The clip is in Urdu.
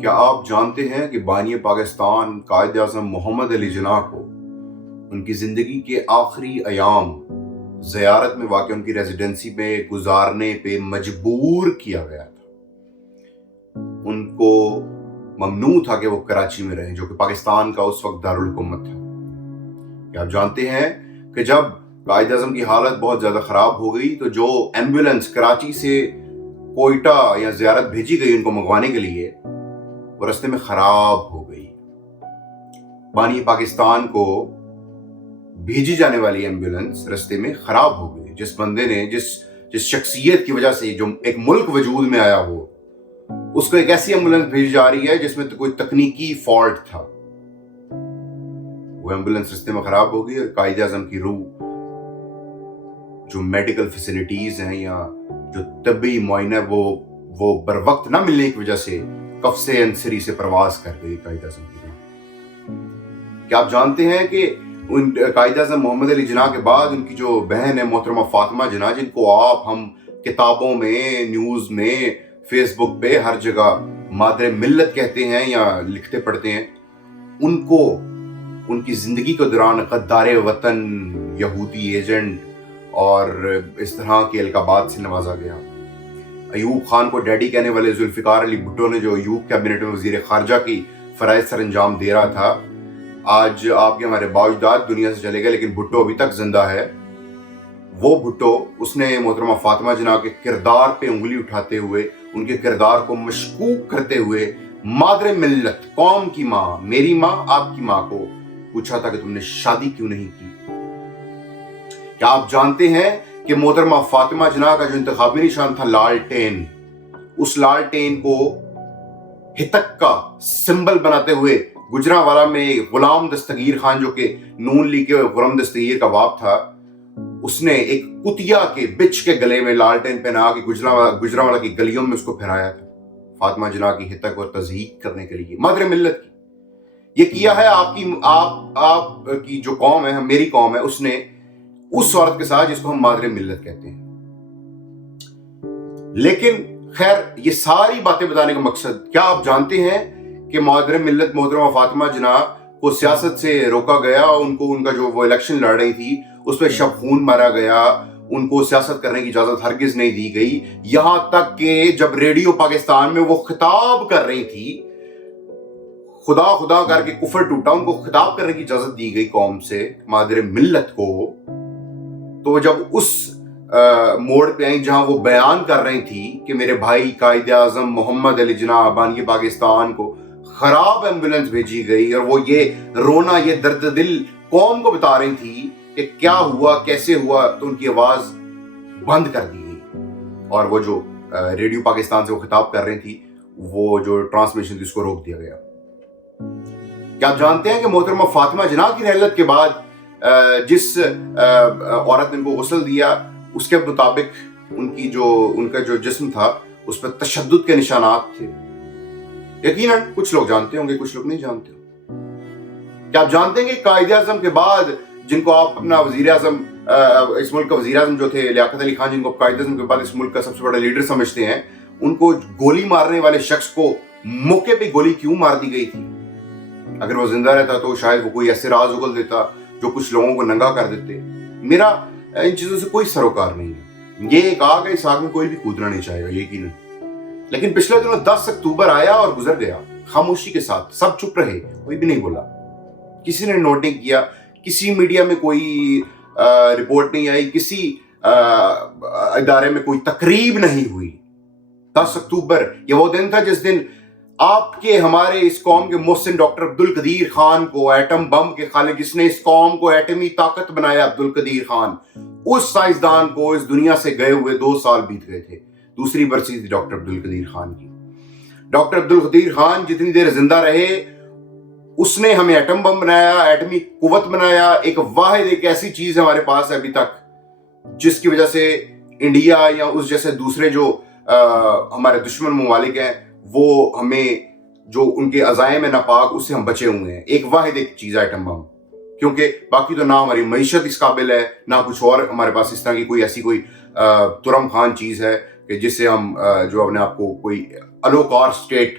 کیا آپ جانتے ہیں کہ بانی پاکستان قائد اعظم محمد علی جناح کو ان کی زندگی کے آخری ایام زیارت میں واقع ان کی ریزیڈنسی میں گزارنے پہ مجبور کیا گیا تھا؟ ان کو ممنوع تھا کہ وہ کراچی میں رہیں، جو کہ پاکستان کا اس وقت دارالحکومت تھا۔ کیا آپ جانتے ہیں کہ جب قائد اعظم کی حالت بہت زیادہ خراب ہو گئی تو جو ایمبولینس کراچی سے کوئٹہ یا زیارت بھیجی گئی ان کو منگوانے کے لیے، وہ رستے میں خراب ہو گئی۔ بانی پاکستان کو بھیجی جانے والی ایمبولینس رستے میں خراب ہو گئی۔ جس بندے نے جس شخصیت کی وجہ سے جو ایک ملک وجود میں آیا ہو، اس کو ایک ایسی ایمبولینس بھیجی جا رہی ہے جس میں کوئی تکنیکی فالٹ تھا۔ وہ ایمبولینس رستے میں خراب ہو گئی اور قائد اعظم کی روح جو میڈیکل فیسلٹیز ہیں یا جو طبی معائنہ وہ بر وقت نہ ملنے کی وجہ سے قفص انصری سے پرواز کر گئی قائد اعظم کی روح۔ کیا آپ جانتے ہیں کہ قائد اعظم محمد علی جناح کے بعد ان کی جو بہن ہے محترمہ فاطمہ جناح، جن کو ہم کتابوں میں، نیوز میں، فیس بک پہ ہر جگہ مادر ملت کہتے ہیں یا لکھتے پڑھتے ہیں، ان کو ان کی زندگی کے دوران غدار وطن، یہودی ایجنٹ اور اس طرح کے القابات سے نوازا گیا۔ ایوب خان کو ڈیڈی کہنے والے ذوالفقار علی بھٹو نے جو ایوب کیبنٹ میں وزیر خارجہ کی فرائض سر انجام دے رہا تھا، آج آپ کے ہمارے باوجداد دنیا سے چلے گئے، لیکن بھٹو ابھی تک زندہ ہے۔ وہ بھٹو، اس نے محترمہ فاطمہ جناح کے کردار پہ انگلی اٹھاتے ہوئے، ان کے کردار کو مشکوک کرتے ہوئے مادر ملت، قوم کی ماں، میری ماں، آپ کی ماں کو پوچھا تھا کہ تم نے شادی کیوں نہیں کی۔ کیا آپ جانتے ہیں کہ محترمہ فاطمہ جناح کا جو انتخابی نشان تھا لالٹین، اس لالٹین کو ہتک کا سمبل بناتے ہوئے گجرانوالہ میں غلام دستگیر خان، جو کہ نون لیگ کے غلام دستگیر کا باپ تھا، اس نے ایک کتیا کے بچ کے گلے میں لالٹین پہنا کے گجرانوالہ کی گلیوں میں اس کو پھیرایا تھا، فاطمہ جناح کی ہتک اور تضحیک کرنے کے لیے، مادر ملت کی۔ یہ کیا ہے آپ کی جو قوم ہے، میری قوم ہے، اس نے اس عورت کے ساتھ جس کو ہم مادر ملت کہتے ہیں۔ لیکن خیر، یہ ساری باتیں بتانے کا مقصد، کیا آپ جانتے ہیں کہ مادر ملت محترمہ فاطمہ جناح کو سیاست سے روکا گیا، ان کو ان کا جو وہ الیکشن لڑ رہی تھی اس پہ شب خون مارا گیا، ان کو سیاست کرنے کی اجازت ہرگز نہیں دی گئی، یہاں تک کہ جب ریڈیو پاکستان میں وہ خطاب کر رہی تھی، خدا خدا کر کے کفر ٹوٹا، ان کو خطاب کرنے کی اجازت دی گئی قوم سے، مادر ملت کو۔ تو جب اس موڑ پہ آئیں جہاں وہ بیان کر رہی تھی کہ میرے بھائی قائد اعظم محمد علی جناح بانی پاکستان کو خراب ایمبولینس بھیجی گئی، اور وہ یہ رونا، یہ درد دل قوم کو بتا رہی تھی کہ کیا ہوا، کیسے ہوا، تو ان کی آواز بند کر دی گئی، اور وہ جو ریڈیو پاکستان سے وہ خطاب کر رہی تھی، وہ جو ٹرانسمیشن تھی، اس کو روک دیا گیا۔ کیا آپ جانتے ہیں کہ محترمہ فاطمہ جناح کی رحلت کے بعد جس عورت نے ان کو غسل دیا، اس کے مطابق ان کا جو جسم تھا اس پر تشدد کے نشانات تھے۔ یقیناً کچھ لوگ جانتے ہوں گے، کچھ لوگ نہیں جانتے۔ کیا آپ جانتے ہیں کہ قائد اعظم کے بعد جن کو آپ اپنا وزیر اعظم، اس ملک کا وزیر اعظم جو تھے لیاقت علی خان، جن کو قائد اعظم کے بعد اس ملک کا سب سے بڑا لیڈر سمجھتے ہیں، ان کو گولی مارنے والے شخص کو موقع پہ گولی کیوں مار دی گئی تھی؟ اگر وہ زندہ رہتا تو شاید وہ کوئی ایسے راز اگل دیتا جو کچھ لوگوں کو ننگا کر دیتے۔ میرا ان چیزوں سے کوئی سروکار نہیں ہے، یہ ایک آگ ہے، اس آگ میں کوئی بھی کودنا نہیں چاہے گا یقیناً۔ لیکن پچھلے دنوں 10 اکتوبر آیا اور گزر گیا، خاموشی کے ساتھ، سب چپ رہے، کوئی بھی نہیں بولا، کسی نے نوٹ نہیں کیا، کسی میڈیا میں کوئی رپورٹ نہیں آئی، کسی ادارے میں کوئی تقریب نہیں ہوئی۔ 10 اکتوبر یہ وہ دن تھا جس دن آپ کے، ہمارے اس قوم کے محسن ڈاکٹر عبدالقدیر خان کو، ایٹم بم کے خالق جس نے اس قوم کو ایٹمی طاقت بنایا، عبدالقدیر خان، اس سائنسدان کو اس دنیا سے گئے ہوئے 2 سال بیت گئے تھے۔ دوسری برسی تھی ڈاکٹر عبدالقدیر خان کی۔ ڈاکٹر عبدالقدیر خان جتنی دیر زندہ رہے، اس نے ہمیں ایٹم بم بنایا، ایٹمی قوت بنایا، ایک ایسی چیز ہمارے پاس ہے ابھی تک جس کی وجہ سے انڈیا یا اس جیسے دوسرے جو ہمارے دشمن ممالک ہیں، وہ ہمیں جو ان کے عزائم ناپاک، اس سے ہم بچے ہوئے ہیں۔ ایک چیز ہے ایٹم بم، کیونکہ باقی تو نہ ہماری معیشت اس قابل ہے، نہ کچھ اور ہمارے پاس اس طرح کی کوئی ایسی کوئی ترم خان چیز ہے کہ جس سے ہم جو اپنے آپ کو کوئی الوکار اسٹیٹ